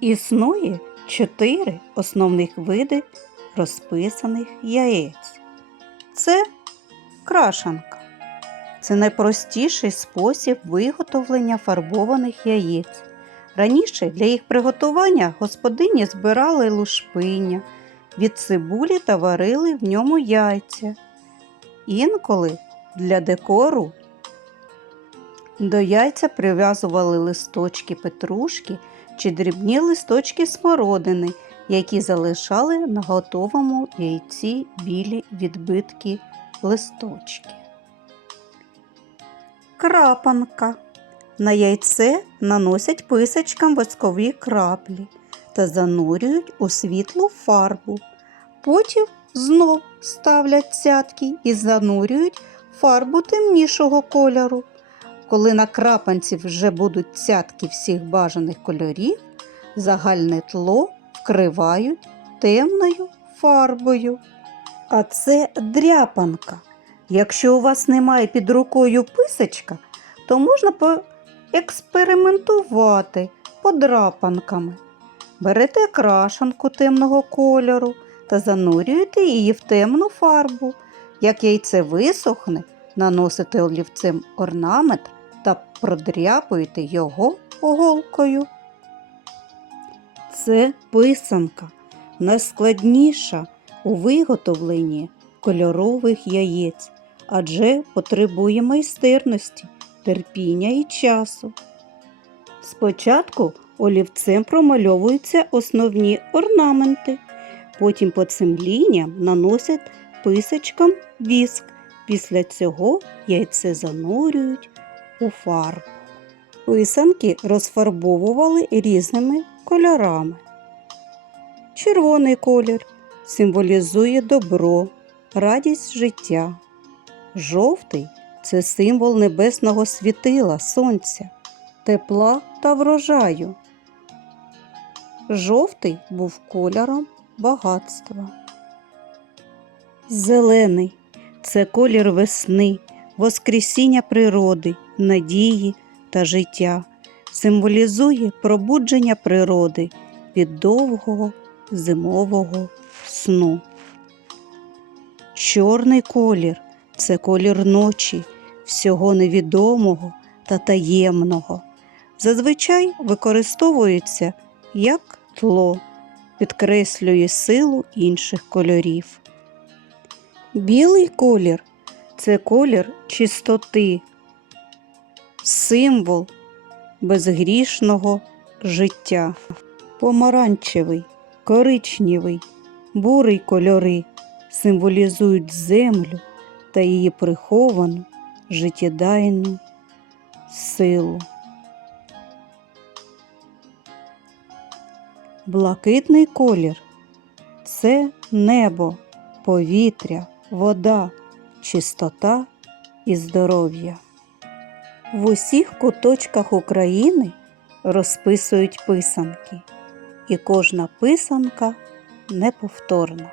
Існує чотири основних види розписаних яєць. Це крашанка. Це найпростіший спосіб виготовлення фарбованих яєць. Раніше для їх приготування господині збирали лушпиння від цибулі та варили в ньому яйця. Інколи для декору до яйця прив'язували листочки петрушки чи дрібні листочки смородини, які залишали на готовому яйці білі відбитки листочки. Крапанка. На яйце наносять писачкам воскові краплі та занурюють у світлу фарбу. Потім знов ставлять цятки і занурюють фарбу темнішого кольору. Коли на крапанці вже будуть цятки всіх бажаних кольорів, загальне тло вкривають темною фарбою. А це дряпанка. Якщо у вас немає під рукою писачка, то можна поекспериментувати подрапанками. Берете крашанку темного кольору та занурюєте її в темну фарбу. Як яйце висохне, наносите олівцем орнамент та продряпуєте його голкою. Це писанка, найскладніша у виготовленні кольорових яєць, адже потребує майстерності, терпіння і часу. Спочатку олівцем промальовуються основні орнаменти, потім по цим лініям наносять писачкам віск. Після цього яйце занурюють у фарбу. Писанки розфарбовували різними кольорами. Червоний колір символізує добро, радість життя. Жовтий це символ небесного світила, сонця, тепла та врожаю. Жовтий був кольором багатства. Зелений це колір весни, воскресіння природи, надії та життя, символізує пробудження природи від довгого зимового сну. Чорний колір це колір ночі, всього невідомого та таємного. Зазвичай використовується як тло, підкреслює силу інших кольорів. Білий колір це колір чистоти, символ безгрішного життя. Помаранчевий, коричневий, бурий кольори символізують землю та її приховану життєдайну силу. Блакитний колір це небо, повітря, вода, чистота і здоров'я. В усіх куточках України розписують писанки, і кожна писанка неповторна.